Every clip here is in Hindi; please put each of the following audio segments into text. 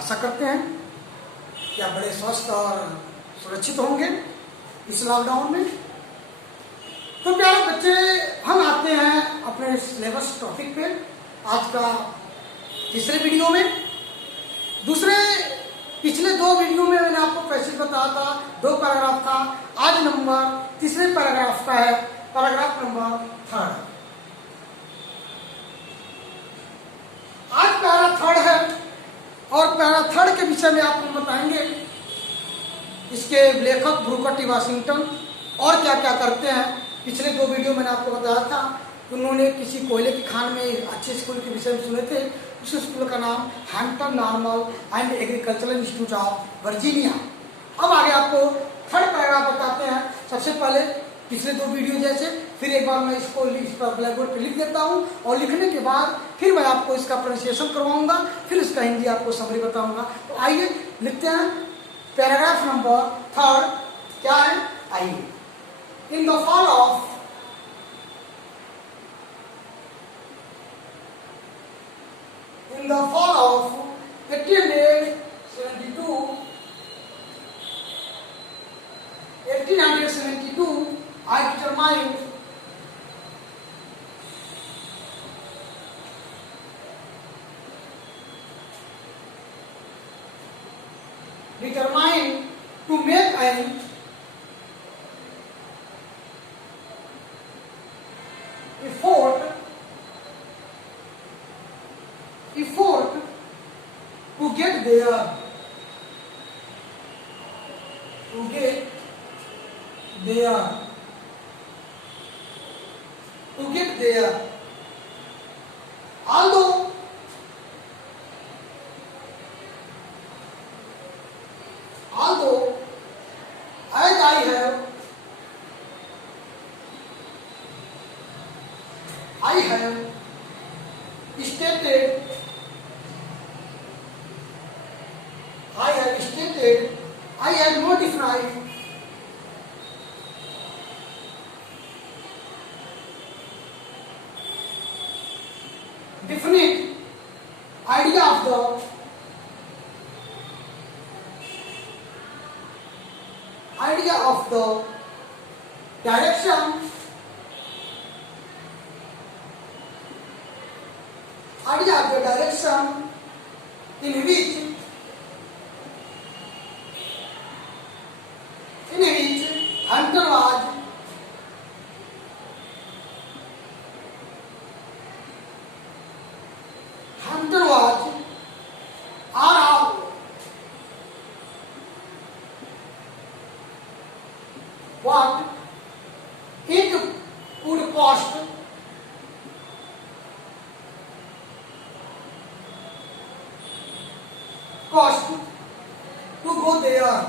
आशा करते हैं कि आप बड़े स्वस्थ और सुरक्षित होंगे इस लॉकडाउन में। तो प्यारे बच्चे, हम आते हैं अपने सिलेबस टॉपिक पे आज का तीसरे वीडियो में। पिछले दो वीडियो में मैंने आपको पैसेज बताया था, 2 पैराग्राफ था। आज नंबर तीसरे पैराग्राफ का है, पैराग्राफ नंबर 3। आज पैरा 3 है और पैरा 3 के विषय में आपको बताएंगे इसके लेखक ब्रूकर टी वाशिंगटन और क्या क्या करते हैं। पिछले 2 वीडियो मैंने आपको बताया था, उन्होंने किसी कोयले की खान में अच्छे स्कूल के विषय में सुने थे। उस स्कूल का नाम Hampton normal and agricultural institute of Virginia. अब आगे आपको 3rd पैराग्राफ बताते हैं। सबसे पहले पिछले 2 वीडियो जैसे फिर एक बार मैं इसको इस पर ब्लैक बोर्ड पर लिख देता हूँ और लिखने के बाद फिर मैं आपको इसका प्रोनाउंसिएशन करवाऊंगा, फिर इसका हिंदी आपको समरी बताऊंगा। तो आइए लिखते हैं पैराग्राफ नंबर 3 क्या है, आइए। In the fall of In the fall of 1872, I determined to make an effort to get there. Although as I have stated, I have no definite idea of the direction in which Hunter was what it would cost to go there.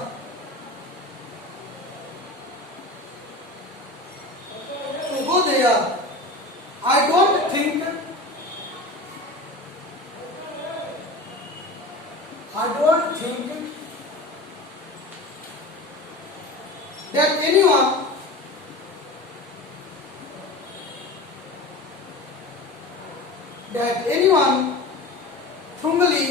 I don't think that anyone strongly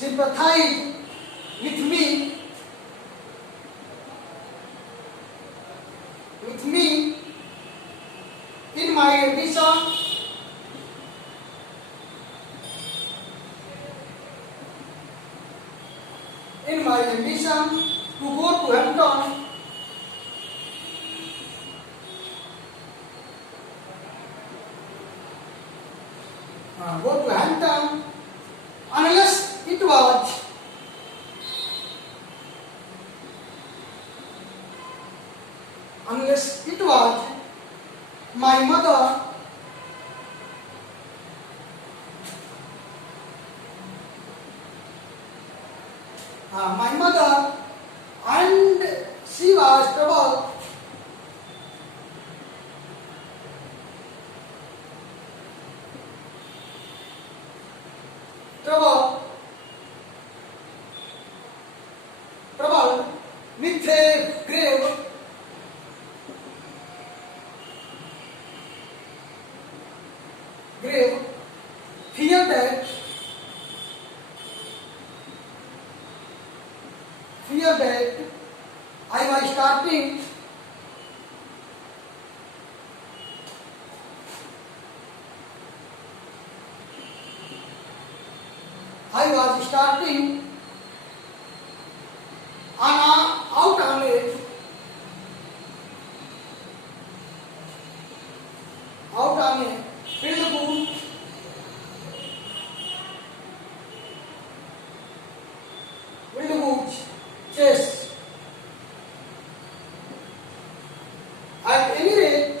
sympathize with me in my ambition to go to Hampton unless it was my mother and She was troubled with a grave fear that I was starting out on a field chase. At any rate,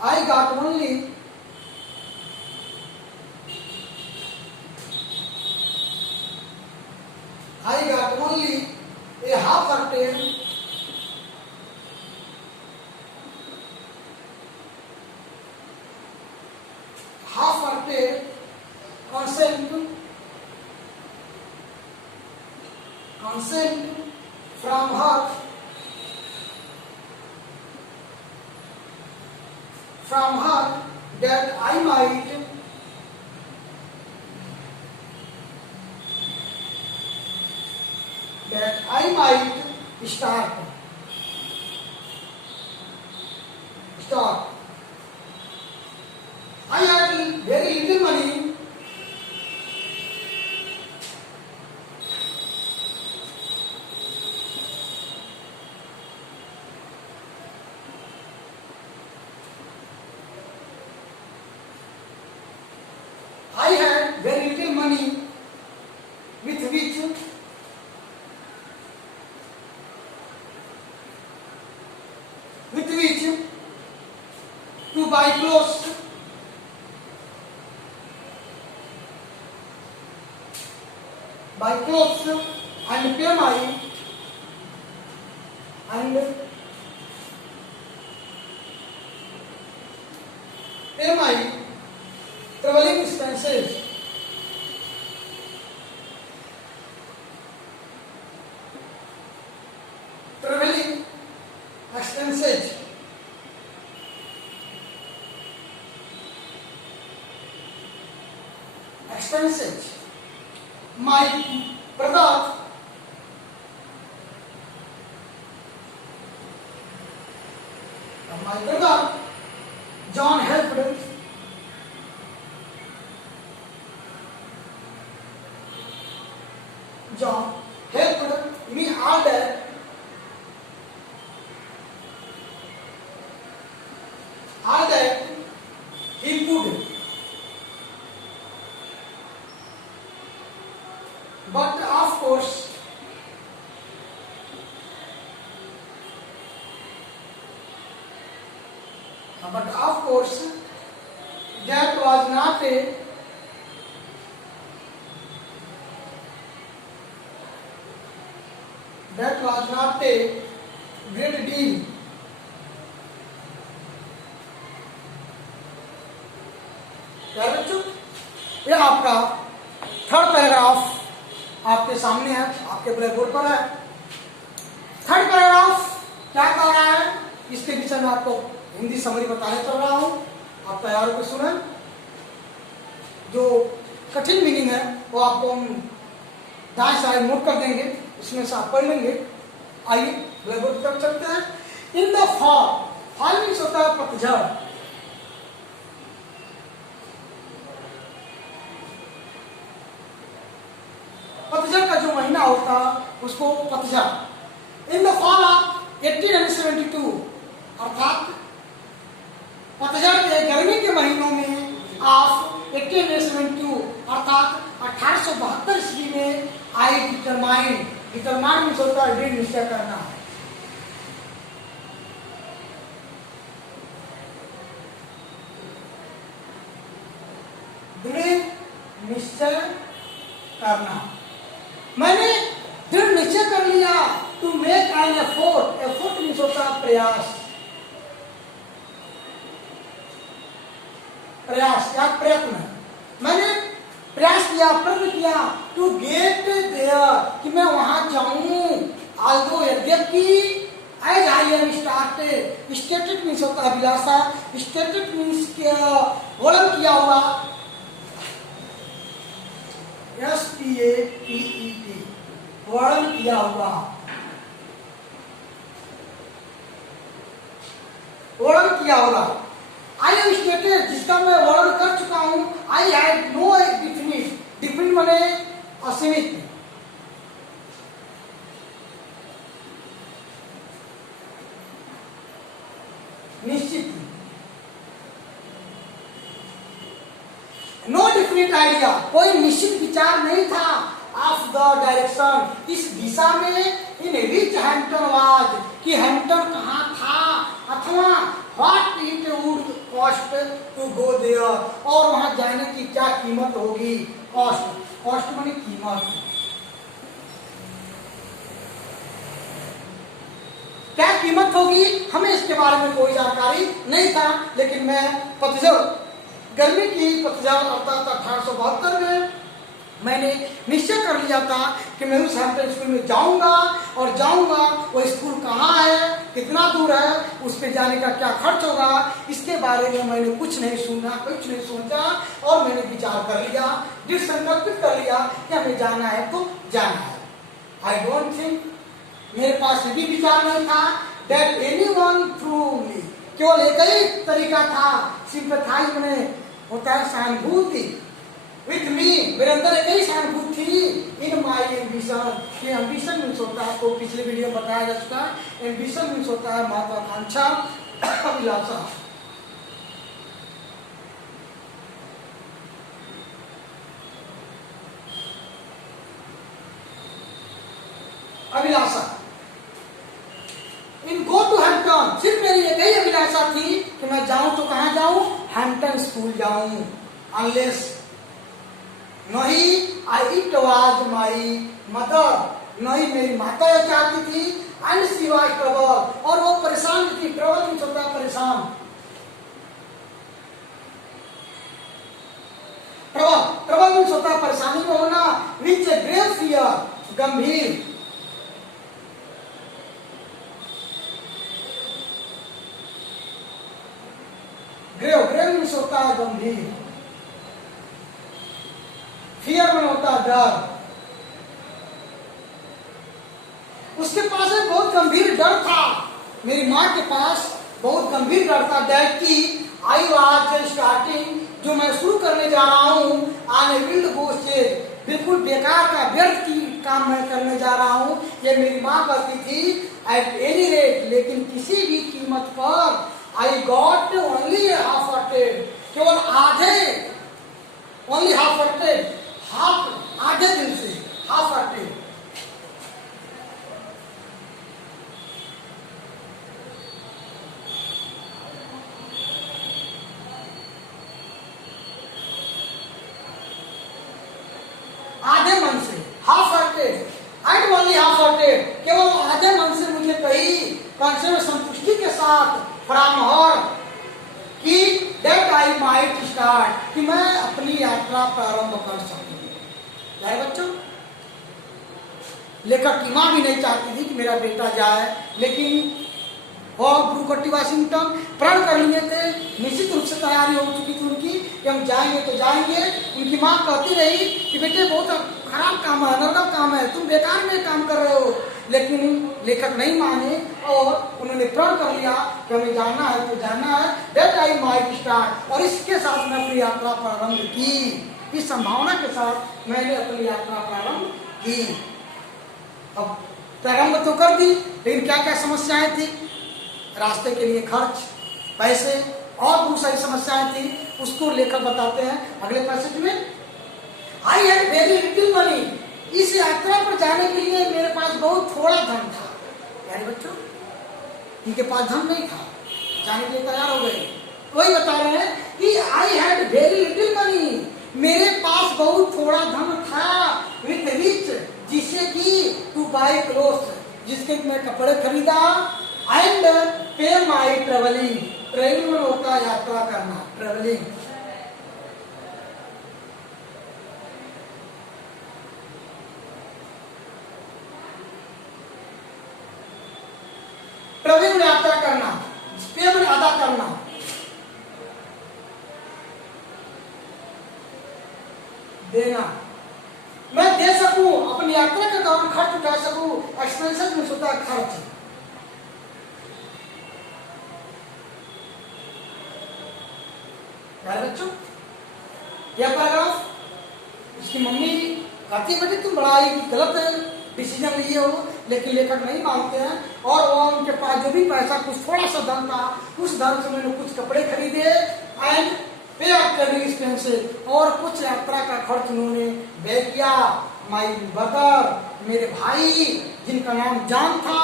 I got only a half-hearted consent from her that I might start. I had very little money. I had very little money with which to buy clothes. And pay my traveling expenses. Expenses. My brother John helped me all that. He could. But of course, that was not a great deal. क्या बच्चों, ये आपका थर्ड पैराग्राफ आपके सामने है, आपके ब्लैक बोर्ड पर है। थर्ड पैराग्राफ क्या कह रहा है, इसके विषय में आपको हिंदी समरी बताने चल रहा हूं। आप तैयार होकर सुने। जो कठिन मीनिंग है वो आपको हम दाएं साइड नोट कर देंगे, इसमें से आप पढ़ लेंगे। आइए ब्लैक बोर्ड तक चलते हैं। इन द फॉल मीन्स होता है पतझड़। पतझड़ का जो महीना होता है उसको पतझड़। इन द फॉल ऑफ 1872 अर्थात पतझड़ के गर्मी के महीनों में ऑफ 1872 अर्थात 1872 ईस्वी में आई डिटरमाइन मीन्स होता है डेट निश्चय करना है। निश्चय करना। मैंने दृढ़ निश्चय कर लिया to make an effort. Effort means होता है प्रयास, प्रयास या प्रयत्न। मैंने प्रयास किया, प्रयत्न किया टू गेट देयर, कि मैं वहां जाऊं। आल्दो यद्यपि as I am started, stated means होता है अभिलाषा, स्टेटेड मीन्स वर्णन किया हुआ, STATED वर्णन किया हुआ, वर्णन किया होगा। आई एम स्टेटेड जिसका मैं वर्णन कर चुका हूं। I had no definite, definite माने असीमित, निश्चित, नो डिफिनिट आइडिया, कोई निश्चित विचार नहीं था। ऑफ द डायरेक्शन, इस दिशा में, इन विच हैम्पटन वाज, कि हैम्पटन कहाँ था, अथवा what it would cost to go there, और वहां जाने की क्या कीमत होगी। कॉस्ट, कॉस्ट माने कीमत, क्या कीमत होगी हमें इसके बारे में कोई जानकारी नहीं था। लेकिन मैं पतझड़, गर्मी की पतझड़ अर्थात 1872 में मैंने निश्चय कर लिया था कि मैं उस हैम्पटन स्कूल में जाऊंगा, और जाऊंगा वो स्कूल कहाँ है, कितना दूर है, उस पे जाने का क्या खर्च होगा, इसके बारे में मैंने कुछ नहीं सुना, कुछ नहीं सोचा, और मैंने विचार कर लिया, दृढ़ संकल्पित कर लिया कि हमें जाना है तो जाना है। आई डोंट थिंक, मेरे पास ये भी विचार नहीं था that anyone through me, केवल एक ही तरीका था, सिंपैथाइज में होता है सहानुभूति, विथ मी, मेरे अंदर एक ही सहानुभूति थी, इन माई एम्बिशन, ये एम्बिशन मीन्स होता है, आपको पिछले वीडियो में बताया जा चुका है, एम्बिशन मीन्स होता है महत्वाकांक्षा, अभिलाषा। अभिलाषा इन गो टू हैम्पटन, सिर्फ मेरी एक ही अभिलाषा थी कि मैं जाऊं तो कहां जाऊं, हैम्पटन स्कूल जाऊं। अनलेस नहीं, आई इट वाज माई मदर, नहीं मेरी माता यह चाहती थी, एंड शी वाज ट्रबल, और वो परेशान थी। ट्रबल मीन्स होता है परेशान, ट्रबल, ट्रबल मीन्स होता है परेशानी में होना, विच ए ग्रेव फियर, गंभीर, ग्रेव, ग्रेव मीन्स होता है गंभीर, फियर में होता है डर। उसके पास एक बहुत गंभीर डर था, मेरी माँ के पास बहुत गंभीर डर था, दैट की आई वाज स्टार्टिंग, जो मैं शुरू करने जा रहा हूँ, on a wild goose chase, बिल्कुल बेकार का व्यर्थ की काम मैं करने जा रहा हूँ, ये मेरी माँ कहती थी। एट एनी रेट, लेकिन किसी भी कीमत पर, I got only half hearted, केवल आधे, ओनली हाफ हार्टेड, हाफ आधे दिल से, हाफ हार्टेड, आधे मन से, half hearted, and only half hearted, केवल आधे मन से मुझे कही, कौन में संतुष्टि के साथ, फ्रॉम हर, कि दैट आई माइट स्टार्ट, कि मैं अपनी यात्रा प्रारंभ कर सकूं। यार बच्चों, लेखक की मां भी नहीं चाहती थी कि मेरा बेटा जाए, लेकिन और ब्रूकर टी वाशिंगटन प्रण कर लिए थे, निश्चित रूप से तैयारी हो चुकी थी उनकी कि हम जाएंगे तो जाएंगे। उनकी मां कहती रही कि बेटे बहुत खराब काम है, नरक काम है, तुम बेकार में काम कर रहे हो, लेकिन लेखक नहीं माने और उन्होंने प्रण कर लिया कि हमें जाना है तो जाना है, दैट आई माइट स्टार्ट, और इसके साथ मैं अपनी यात्रा प्रारंभ की, इस संभावना के साथ मैंने अपनी यात्रा प्रारंभ की। अब प्रारंभ तो कर दी, लेकिन क्या क्या समस्याएं थी, रास्ते के लिए खर्च, पैसे और बहुत सारी समस्याएं थी, उसको लेकर बताते हैं अगले पैसेज में। I had very little money, इस यात्रा पर जाने के लिए मेरे पास बहुत थोड़ा धन था। यानी बच्चों, इनके पास धन नहीं था, जाने के लिए तैयार हो गए। वही बता रहे हैं कि I had very little money, मेरे पास बहुत थोड़ा धन था विथ रिच जिससे कि टू बाय क्लोथ्स, जिसके मैं कपड़े खरीदा, एंड पे माई ट्रेवलिंग, ट्रेवलिंग में होता है यात्रा करना, ट्रेवलिंग। ट्रेवलिंग में यात्रा करना, पेमेंट अदा करना। देना, मैं दे सकूं, अपनी यात्रा के दौरान खर्च उठा सकूं, एक्सपेंसेस में होता है खर्च। बच्चों यह पैराग्राफ, इसकी मम्मी कहती है बेटे तुम बड़ा ही गलत डिसीजन लिए हो, लेकिन लेखक नहीं मानते हैं, और वो उनके पास जो भी पैसा, कुछ थोड़ा सा धन था, उस धन से उन्होंने कुछ कपड़े खरीदे एंड पे एक्सपेंसेस, और कुछ यात्रा का खर्च उन्होंने व्यय किया। माई ब्रदर, मेरे भाई जिनका नाम जॉन था,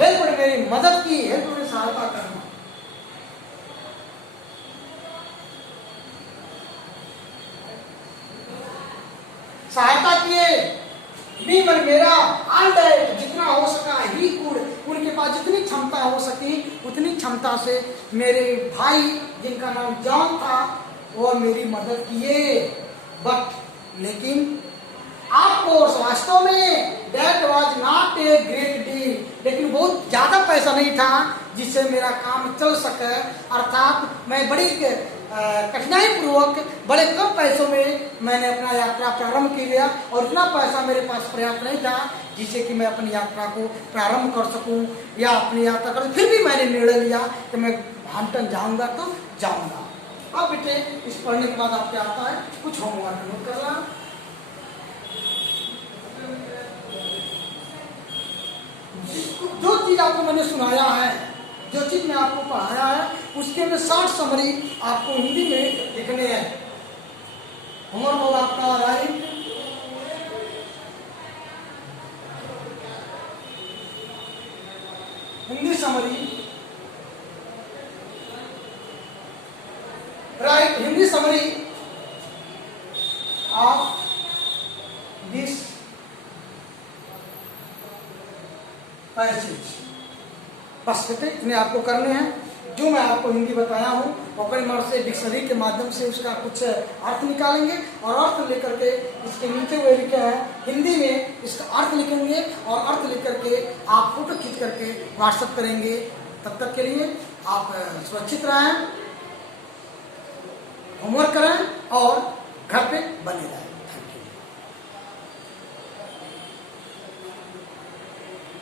हेल्प ने मेरी मदद की, हेल्प ने सहायता करना। सहायता किए, भी मन मेरा ऑल दैट, जितना हो सका ही कुड, उनके पास जितनी क्षमता हो सकी उतनी क्षमता से मेरे भाई जिनका नाम जॉन था वो मेरी मदद किए। बट लेकिन आपको वास्तव में that was not a great deal, लेकिन बहुत ज्यादा पैसा नहीं था जिससे मेरा काम चल सके, अर्थात मैं बड़ी कठिनाई पूर्वक बड़े कम पैसों में मैंने अपना यात्रा प्रारंभ किया, और इतना पैसा मेरे पास पर्याप्त नहीं था जिससे कि मैं अपनी यात्रा को प्रारंभ कर सकूं या अपनी यात्रा कर। फिर भी मैंने निर्णय लिया कि मैं हाम्पटन जाऊंगा तो जाऊंगा। अब बेटे इस पढ़ने के बाद आपके आता है कुछ होमवर्क नोट करना। जो चीज आपको मैंने सुनाया है, जो चीज मैं आपको पढ़ाया है, उसके में शॉर्ट समरी आपको हिंदी में लिखने हैं। होमवर्क होगा आपका right, Hindi summary, right Hindi summary of this passage. बस बेटे इतने आपको करने हैं। जो मैं आपको हिंदी बताया हूँ ओपन से डिक्शनरी के माध्यम से उसका कुछ अर्थ निकालेंगे, और अर्थ लेकर के इसके नीचे वो लिखे हैं हिंदी में, इसका अर्थ लिखेंगे, और अर्थ लिख करके आप फोटो खींच करके व्हाट्सएप करेंगे। तब तक के लिए आप सुरक्षित रहें, होमवर्क करें और घर पे बने रहें।